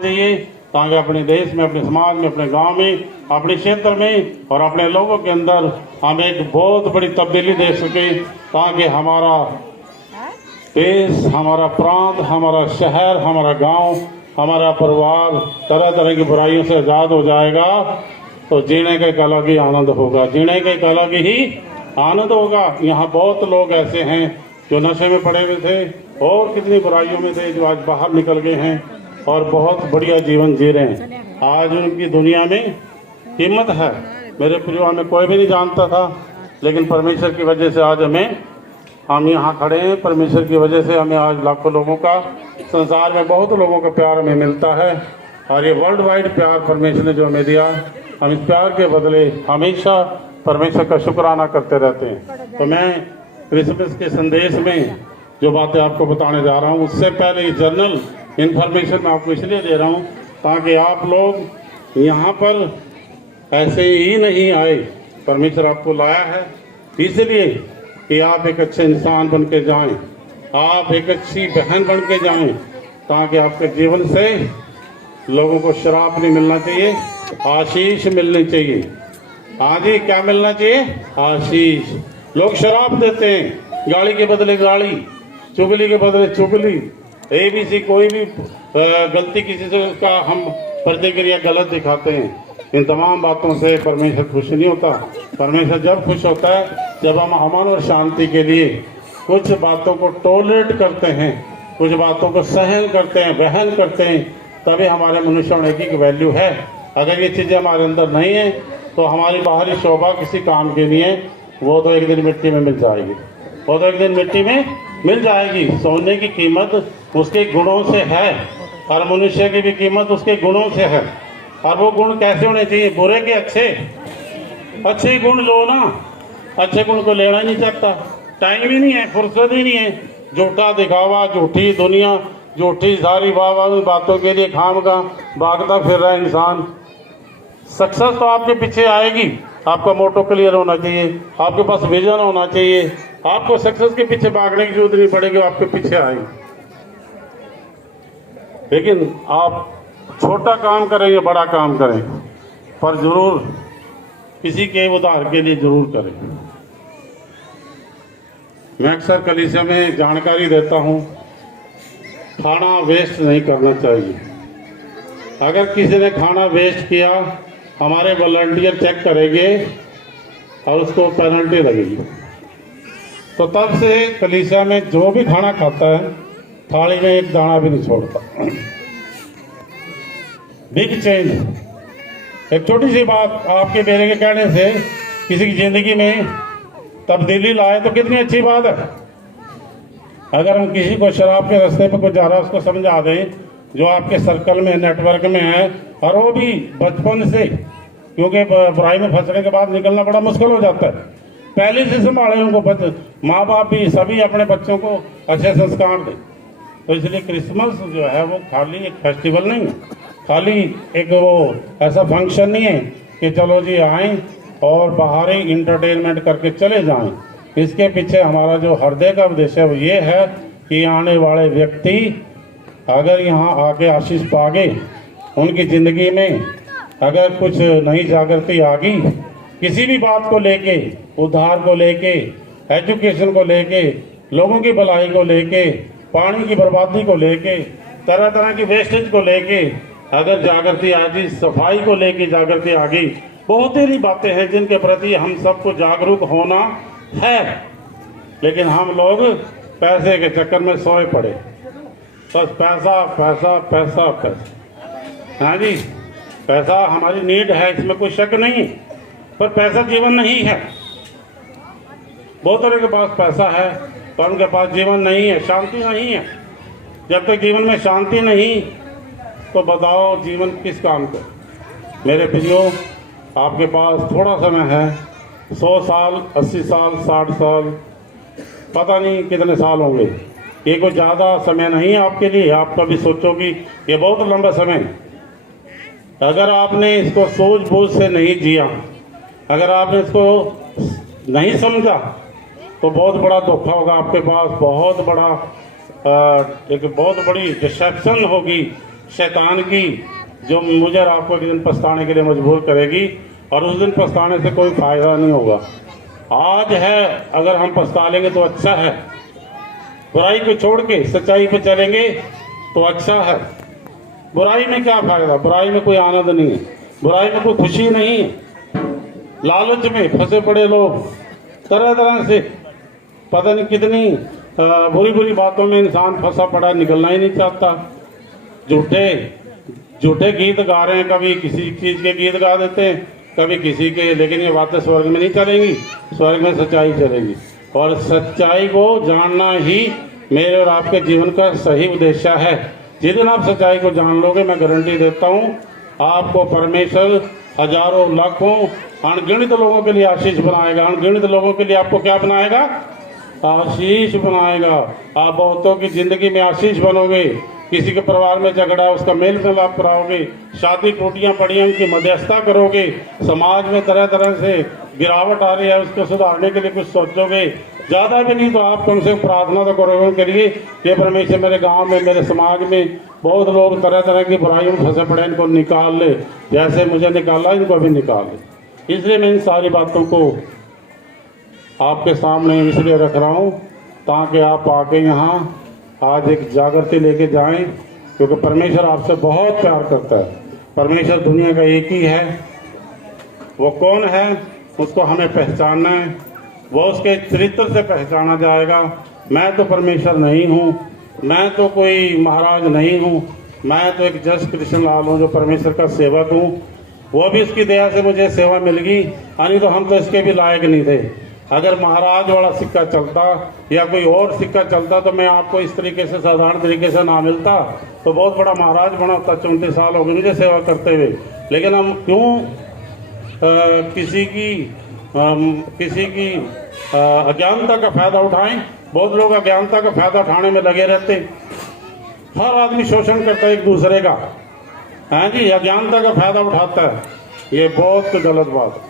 चाहिए ताकि अपने देश में, अपने समाज में, अपने गांव में, अपने क्षेत्र में और अपने लोगों के अंदर हम एक बहुत बड़ी तब्दीली देख सकें, ताकि हमारा देश, हमारा प्रांत, हमारा शहर, हमारा गांव, हमारा परिवार तरह तरह की बुराइयों से आज़ाद हो जाएगा। तो जीने का एक अलग ही आनंद होगा, जीने का एक अलग ही आनंद होगा। यहाँ बहुत लोग ऐसे हैं जो नशे में पड़े हुए थे और कितनी बुराइयों में थे, जो आज बाहर निकल गए हैं और बहुत बढ़िया जीवन जी रहे हैं। आज उनकी दुनिया में कीमत है। मेरे परिवार में कोई भी नहीं जानता था, लेकिन परमेश्वर की वजह से आज हम यहाँ खड़े हैं। परमेश्वर की वजह से हमें आज लाखों लोगों का, संसार में बहुत लोगों का प्यार हमें मिलता है। और ये वर्ल्ड वाइड प्यार परमेश्वर ने जो हमें दिया, हम इस प्यार के बदले हमेशा परमेश्वर का शुक्राना करते रहते हैं। तो मैं क्रिसमस के संदेश में जो बातें आपको बताने जा रहा हूँ, उससे पहले ये जनरल इन्फॉर्मेशन मैं आपको इसलिए दे रहा हूँ ताकि आप लोग यहाँ पर ऐसे ही नहीं आए। परमेश्वर आपको लाया है इसलिए कि आप एक अच्छे इंसान बन के जाएँ, आप एक अच्छी बहन बन के जाएँ, ताकि आपके जीवन से लोगों को शराब नहीं मिलना चाहिए, आशीष मिलनी चाहिए। हाँ जी, क्या मिलना चाहिए? आशीष। लोग शराब देते हैं, गाड़ी के बदले गाड़ी, चुगली के बदले चुगली, ABC कोई भी गलती किसी से उसका हम प्रतिक्रिया गलत दिखाते हैं। इन तमाम बातों से परमेश्वर खुश नहीं होता। परमेश्वर जब खुश होता है जब हम अमन और शांति के लिए कुछ बातों को टॉलरेट करते हैं, कुछ बातों को सहन करते हैं, बहन करते हैं, तभी हमारे मनुष्य होने की वैल्यू है। अगर ये चीज़ें हमारे अंदर नहीं है तो हमारी बाहरी शोभा किसी काम की नहीं है। वो तो एक दिन मिट्टी में मिल जाएगी, वो तो एक दिन मिट्टी में मिल जाएगी। सोने की कीमत उसके गुणों से है, हर मनुष्य की भी कीमत उसके गुणों से है। और वो गुण कैसे होने चाहिए? बुरे के अच्छे, अच्छे गुण लो ना। अच्छे गुण को लेना ही नहीं चाहता, टाइम ही नहीं है, फुर्सत ही नहीं है। झूठा दिखावा, झूठी दुनिया, झूठी सारी वाह बातों के लिए खाम का भागता फिर रहा है इंसान। सक्सेस तो आपके पीछे आएगी, आपका मोटो क्लियर होना चाहिए, आपके पास विजन होना चाहिए। आपको सक्सेस के पीछे भागने की जरूरत नहीं पड़ेगी, आपके पीछे आएगी। लेकिन आप छोटा काम करें या बड़ा काम करें, पर जरूर किसी के उद्धार के लिए जरूर करें। मैं अक्सर कलीसिया में जानकारी देता हूँ, खाना वेस्ट नहीं करना चाहिए। अगर किसी ने खाना वेस्ट किया, हमारे वॉलंटियर चेक करेंगे और उसको पेनल्टी लगेगी। तो तब से कलीसिया में जो भी खाना खाता है, थाली में एक दाना भी नहीं छोड़ता। Big change. एक छोटी सी बात आपके मेरे के कहने से किसी की ज़िंदगी में तब्दीली लाए तो कितनी अच्छी बात है। अगर हम किसी को शराब के रास्ते पे कुछ जा रहा है, उसको समझा दें, जो आपके सर्कल में, नेटवर्क में है, और वो भी बचपन से, क्योंकि बुराई में फंसने के बाद निकलना बड़ा मुश्किल हो जाता है। पहले से संभालें उनको, माँ बाप भी सभी अपने बच्चों को अच्छे संस्कार दें। तो इसलिए क्रिसमस जो है वो खाली एक फेस्टिवल नहीं है, खाली एक वो ऐसा फंक्शन नहीं है कि चलो जी आएँ और बाहर ही इंटरटेनमेंट करके चले जाएं। इसके पीछे हमारा जो हृदय का उद्देश्य है वो ये है कि आने वाले व्यक्ति अगर यहाँ आके आशीष पागे, उनकी ज़िंदगी में अगर कुछ नई जागृति आ गई, किसी भी बात को लेके, उद्धार को लेके, एजुकेशन को लेके, लोगों की भलाई को लेके, पानी की बर्बादी को लेके, तरह तरह की वेस्टेज को लेके अगर जागृति आ गई, सफाई को लेके जागृति आ गई, बहुत ही बातें हैं जिनके प्रति हम सबको जागरूक होना है। लेकिन हम लोग पैसे के चक्कर में सोए पड़े, बस पैसा पैसा पैसा पैसा। हाँ जी, पैसा हमारी नीड है, इसमें कोई शक नहीं, पर पैसा जीवन नहीं है। बहुत तरह के पास पैसा है पर उनके पास जीवन नहीं है, शांति नहीं है। जब तक जीवन में शांति नहीं तो बताओ जीवन किस काम का। मेरे प्रियो, आपके पास थोड़ा समय है, 100 साल, 80 साल, 60 साल, पता नहीं कितने साल होंगे। ये कोई ज़्यादा समय नहीं है आपके लिए। आप कभी सोचोगी ये बहुत लंबा समय है। अगर आपने इसको सूझबूझ से नहीं जिया, अगर आपने इसको नहीं समझा, तो बहुत बड़ा धोखा होगा आपके पास, बहुत बड़ा एक बहुत बड़ी डिसेप्शन होगी शैतान की, जो मुझे और आपको एक दिन पछताने के लिए मजबूर करेगी, और उस दिन पछताने से कोई फायदा नहीं होगा। आज है, अगर हम पछता लेंगे तो अच्छा है, बुराई को छोड़ के सच्चाई पे चलेंगे तो अच्छा है। बुराई में क्या फायदा, बुराई में कोई आनंद नहीं है, बुराई में कोई खुशी नहीं है। लालच में फंसे पड़े लोग तरह तरह से पता नहीं कितनी बुरी बुरी बातों में इंसान फंसा पड़ा, निकलना ही नहीं चाहता। झूठे गीत गा रहे हैं, कभी किसी चीज़ के गीत गा देते हैं, कभी किसी के, लेकिन ये बातें स्वर्ग में नहीं चलेंगी, स्वर्ग में सच्चाई चलेगी। और सच्चाई को जानना ही मेरे और आपके जीवन का सही उद्देश्य है। जिस दिन आप सच्चाई को जान लोगे, मैं गारंटी देता हूँ आपको परमेश्वर हजारों लाखों अनगिनत लोगों के लिए आशीष बनाएगा। अनगिनत लोगों के लिए आपको क्या बनाएगा? आशीष बनाएगा। आप बहुतों की जिंदगी में आशीष बनोगे। किसी के परिवार में झगड़ा है, उसका मेल मिलाप कराओगे। शादी टूटियां पड़ी हैं, उनकी मध्यस्थता करोगे। समाज में तरह तरह से गिरावट आ रही है, उसको सुधारने के लिए कुछ सोचोगे। ज़्यादा भी नहीं तो आप कम से कम प्रार्थना तो करोगे उनके लिए कि परमेश्वर मेरे गांव में, मेरे समाज में बहुत लोग तरह तरह की बुराइयों में फंसे पड़े, इनको निकाल ले, जैसे मुझे निकाला इनको भी निकाल ले। इसलिए मैं इन सारी बातों को आपके सामने इसलिए रख रहा हूँ ताकि आप आके यहाँ आज एक जागृति लेके जाएं, क्योंकि परमेश्वर आपसे बहुत प्यार करता है। परमेश्वर दुनिया का एक ही है। वो कौन है उसको हमें पहचानना है, वो उसके चरित्र से पहचाना जाएगा। मैं तो परमेश्वर नहीं हूँ, मैं तो कोई महाराज नहीं हूँ, मैं तो एक जस्ट कृष्ण लाल हूँ जो परमेश्वर का सेवक हूँ। वो भी उसकी दया से मुझे सेवा मिल गई, यानी तो हम तो इसके भी लायक नहीं थे। अगर महाराज वाला सिक्का चलता या कोई और सिक्का चलता तो मैं आपको इस तरीके से साधारण तरीके से ना मिलता, तो बहुत बड़ा महाराज बना होता। 34 साल हो गए मुझे सेवा करते हुए। लेकिन हम क्यों किसी की अज्ञानता का फायदा उठाएं? बहुत लोग अज्ञानता का फायदा उठाने में लगे रहते। हर आदमी शोषण करता है एक दूसरे का, हाँ जी, अज्ञानता का फायदा उठाता है। ये बहुत गलत बात है।